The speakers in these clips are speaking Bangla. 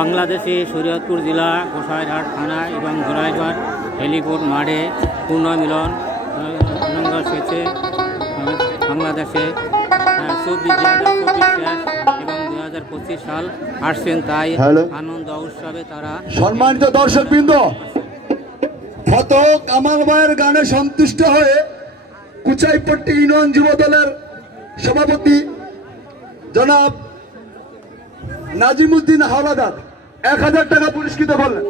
বাংলাদেশে শরীয়তপুর জেলা গোসাইরহাট থানা এবং জোড়াইঘাট হেলিপোর্ট মাঠে পুনর্মিলন হয়েছে বাংলাদেশে 2024 শেষ এবং 2025 সাল আসছেন, তাই আনন্দ উৎসবে তারা। সম্মানিত দর্শকবৃন্দ, ক্ষত কামাল ভাইয়ের গানে সন্তুষ্ট হয়ে কুচাইপট্টি ইউনিয়ন যুব দলের সভাপতি জনাব নাজিমুদ্দিন হাওলাদার 1000 টাকা পুরস্কৃত করলেন।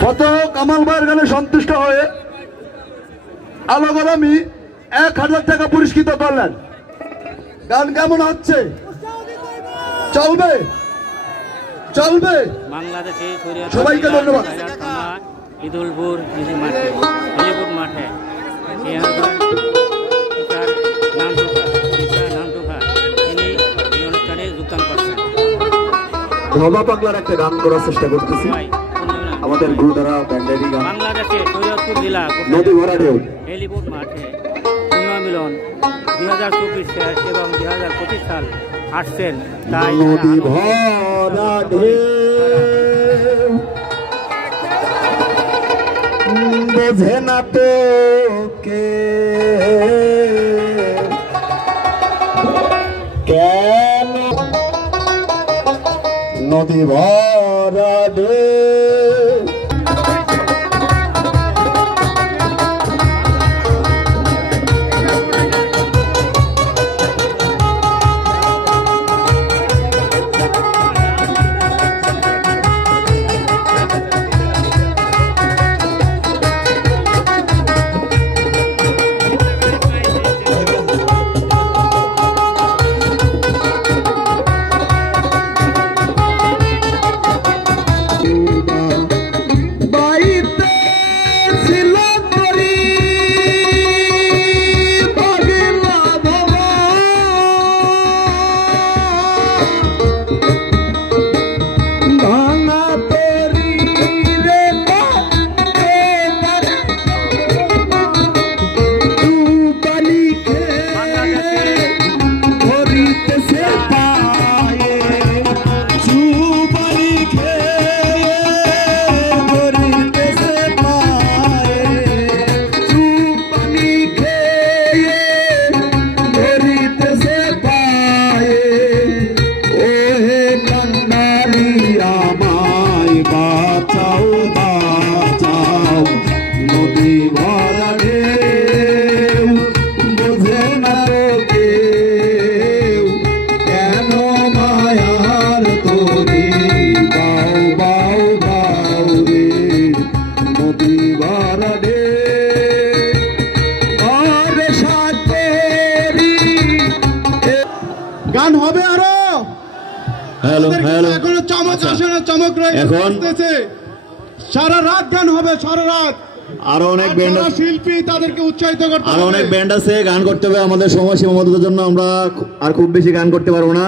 ক্ষত কামাল ভাইয়ের গানে সন্তুষ্ট হয়ে আলো গোলামি 1000 টাকা পুরস্কৃত করলেন। গান কেমন হচ্ছে? চলবে চলবে। বাংলাদেশে সবাইকে ধন্যবাদ। ঈদুলপুর মাঠে হেলিপোর্ট মাঠে তিনি এই অনুষ্ঠানে যোগদান করছেন। ধবা পাগলার একটা গান করার চেষ্টা করতেছি, আমাদের গুরুদারা ব্যান্ডেরি গান। বাংলাদেশে শরীয়তপুর জেলা নদী ভরা ঢেউ হেলিপোর্ট মাঠে পুনর্মিলন 2024 শেষ এবং 2025 সাল আসছেন, তাই নদী ভরা ঢেউ বোঝে না তো কে কেন নদী ভরা ঢেউ। গান হবে আরো, এখনো চমক আসে না, চমক রয়েছে। সারা রাত গান হবে, সারা রাত। আরো অনেক ব্যান্ড শিল্পী, তাদেরকে উৎসাহিত করতে হবে। আরো অনেক ব্যান্ড আছে, গান করতে হবে। আমাদের সময় সীমাবদ্ধতার জন্য আমরা আর খুব বেশি গান করতে পারবো না,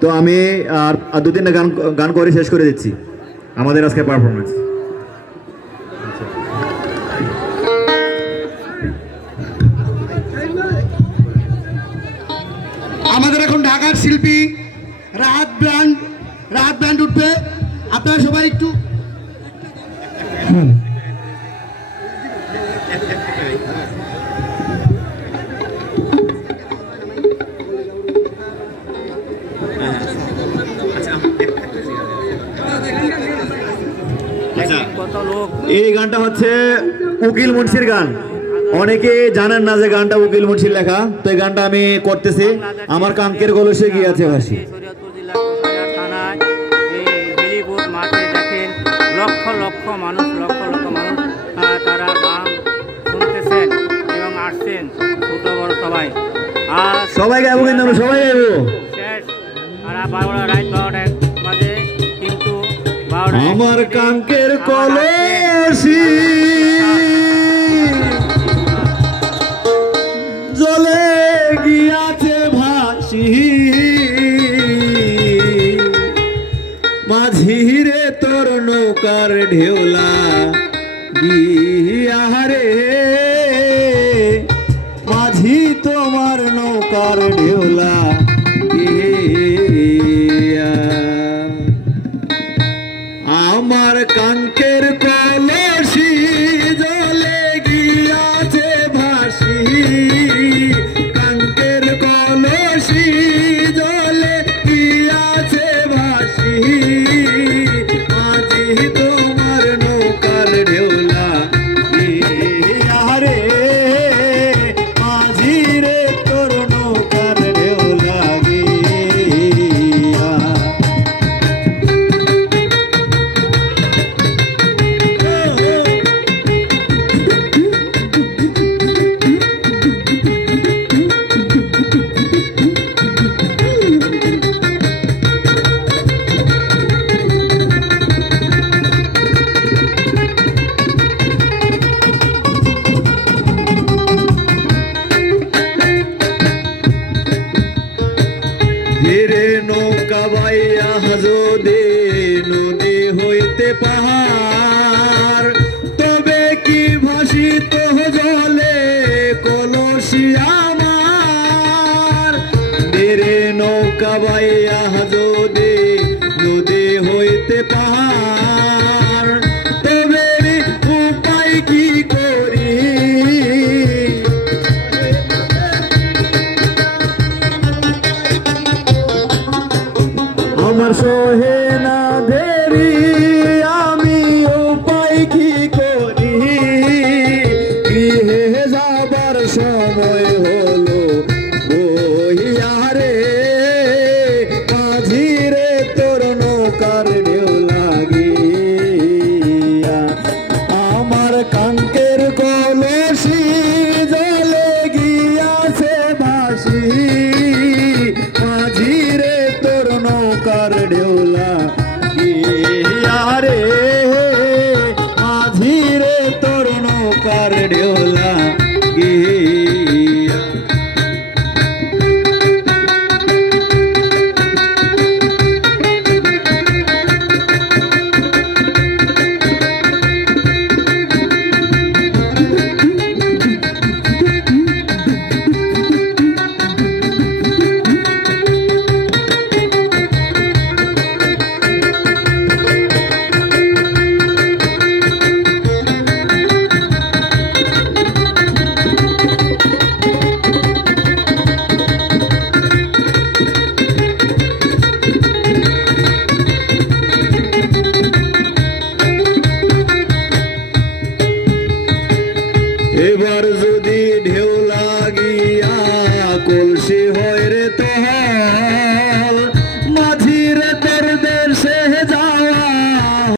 তো আমি আর 2-3টা গান করে শেষ করে দিচ্ছি আমাদের আজকে পারফরমেন্স। আমাদের এখন ঢাকার শিল্পী রাহাত ব্যান্ড উঠবে, আপনারা সবাই একটু এই গানটা হচ্ছে উকিল মুন্সির গান। অনেকে জানেন না যে গানটা উকিল মুন্সির লেখা, তো এই গানটা আমি করতেছি। আমার কাঙ্কের কলসে গিয়েছে ভাসি। শরীয়তপুর জেলা গোসাইরহাট থানায় হেলিপোর্ট মাঠে দেখেন লক্ষ লক্ষ মানুষ তারা গান শুনতেছেন এবং আসছেন, ছোট বড় সবাই গাইবো, কিন্তু আমরা সবাই গাইবো। শেষ আর 12টা রাত 12টা বাজে, কিন্তু 12টা আমার কাঙ্কের কলসি জলে গিয়াছে ভাসি, মাঝিরে তোর নৌকার ঢেউলা বিহারে, মাঝি তোমার নৌকার ঢেউলা কাঙ্কের কলসি জলে গিয়াছে ভাসি, কাঙ্কের কলসি জলে গিয়াছে ভাসি, আজি তোমার নৌকার ঢেউলা আরে মাঝি রে তোর নৌকার ঢেউলা গিয়া। ধীরে নৌকা বাইয়া যদি নদী হইতে পাহাড়, তবে কি ভাসিত জলে কলসি আমার। ধীরে নৌকা বাইয়া যদি নদী হইতে পাহাড়, তবে উপায় কি করি। আমার সহে না দেরি আমি উপায় কি করি, গৃহে যাবার সময় হলো বহিয়া রে, মাঝি রে তোর নৌকার ঢেউ লাগিয়া। আমার কাঙ্কের কলসি জলে গিয়াছে ভাসি, মাঝি রে তোর নৌকার ঢেউলা গিয়া রে, মাঝি রে তোর নৌকার ঢেউলা গিয়া। এবার যদি ঢেউ লাগিয়া কলসি হয়